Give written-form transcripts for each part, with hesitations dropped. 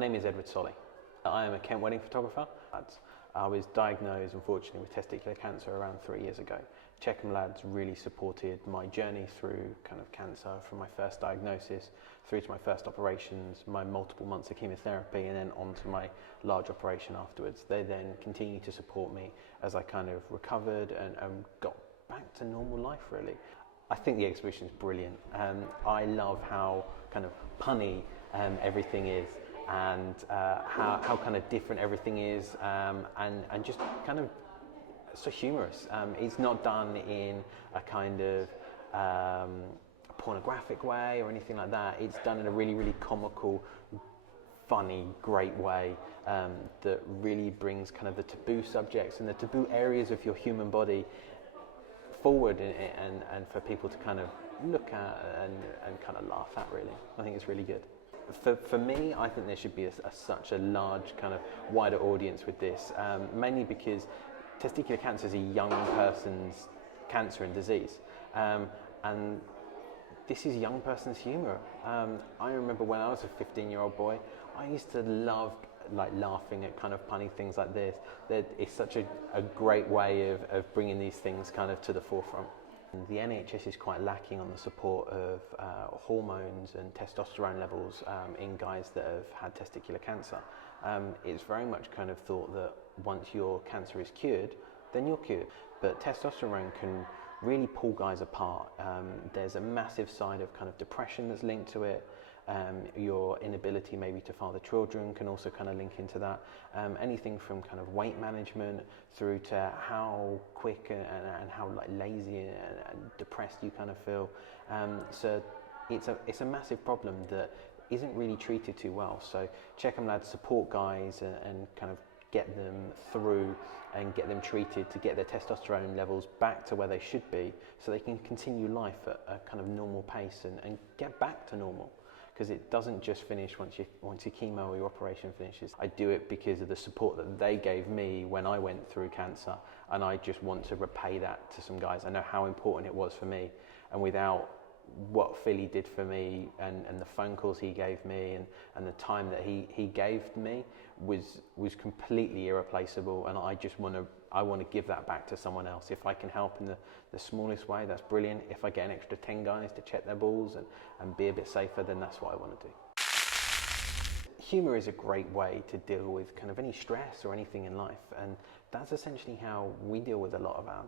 name is Edward Solly. I am a Kent wedding photographer. I was diagnosed, unfortunately, with testicular cancer around 3 years ago. Checkemlads really supported my journey through kind of cancer, from my first diagnosis through to my first operations, my multiple months of chemotherapy, and then on to my large operation afterwards. They then continued to support me as I kind of recovered and got back to normal life, really. I think the exhibition is brilliant. I love how kind of punny everything is, and how kind of different everything is, and just kind of so humorous. It's not done in a kind of pornographic way or anything like that. It's done in a really, really comical, funny, great way that really brings kind of the taboo subjects and the taboo areas of your human body forward, and for people to kind of look at and kind of laugh at, really. I think it's really good. For me, I think there should be such a large kind of wider audience with this, mainly because testicular cancer is a young person's cancer and disease, and this is young person's humour. I remember when I was a 15-year-old boy, I used to love laughing at kind of punny things like this. That it's such a great way of bringing these things kind of to the forefront. The NHS is quite lacking on the support of hormones and testosterone levels in guys that have had testicular cancer. It's very much kind of thought that once your cancer is cured, then you're cured. But testosterone can really pull guys apart. There's a massive side of kind of depression that's linked to it. Your inability maybe to father children can also kind of link into that. Anything from kind of weight management through to how quick and how lazy and depressed you kind of feel. So it's a massive problem that isn't really treated too well. So Checkemlads support guys and kind of get them through and get them treated to get their testosterone levels back to where they should be, so they can continue life at a kind of normal pace and get back to normal. Because it doesn't just finish once your chemo or your operation finishes. I do it because of the support that they gave me when I went through cancer, and I just want to repay that to some guys. I know how important it was for me, and without what Philly did for me and the phone calls he gave me and the time that he gave me was completely irreplaceable, and I want to give that back to someone else. If I can help in the smallest way, that's brilliant. If I get an extra 10 guys to check their balls and be a bit safer, then that's what I want to do. Humour is a great way to deal with kind of any stress or anything in life, and that's essentially how we deal with a lot of our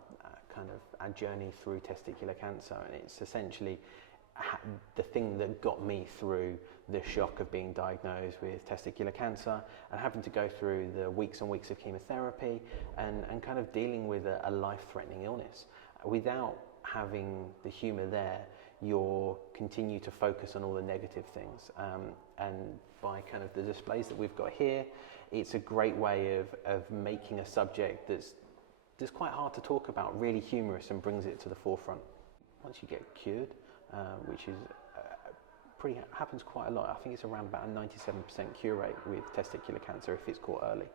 journey through testicular cancer. And it's essentially the thing that got me through the shock of being diagnosed with testicular cancer and having to go through the weeks and weeks of chemotherapy and kind of dealing with a life-threatening illness. Without having the humour there, you'll continue to focus on all the negative things. And by kind of the displays that we've got here, it's a great way of making a subject that's quite hard to talk about really humorous and brings it to the forefront. Once you get cured, which is happens quite a lot. I think it's around about a 97% cure rate with testicular cancer if it's caught early,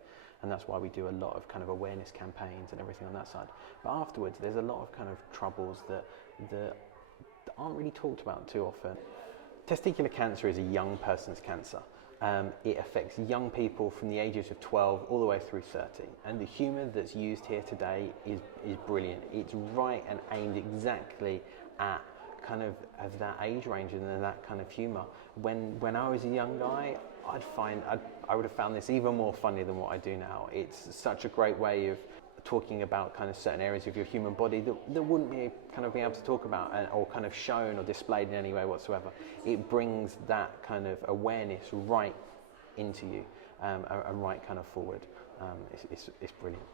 and that's why we do a lot of kind of awareness campaigns and everything on that side. But afterwards, there's a lot of kind of troubles that aren't really talked about too often. Testicular cancer is a young person's cancer. It affects young people from the ages of 12 all the way through 30, and the humour that's used here today is brilliant. It's right and aimed exactly at kind of that age range and that kind of humour. When I was a young guy, I would have found this even more funny than what I do now. It's such a great way of talking about kind of certain areas of your human body that wouldn't be able to talk about or kind of shown or displayed in any way whatsoever. It brings that kind of awareness right into you and right kind of forward. It's brilliant.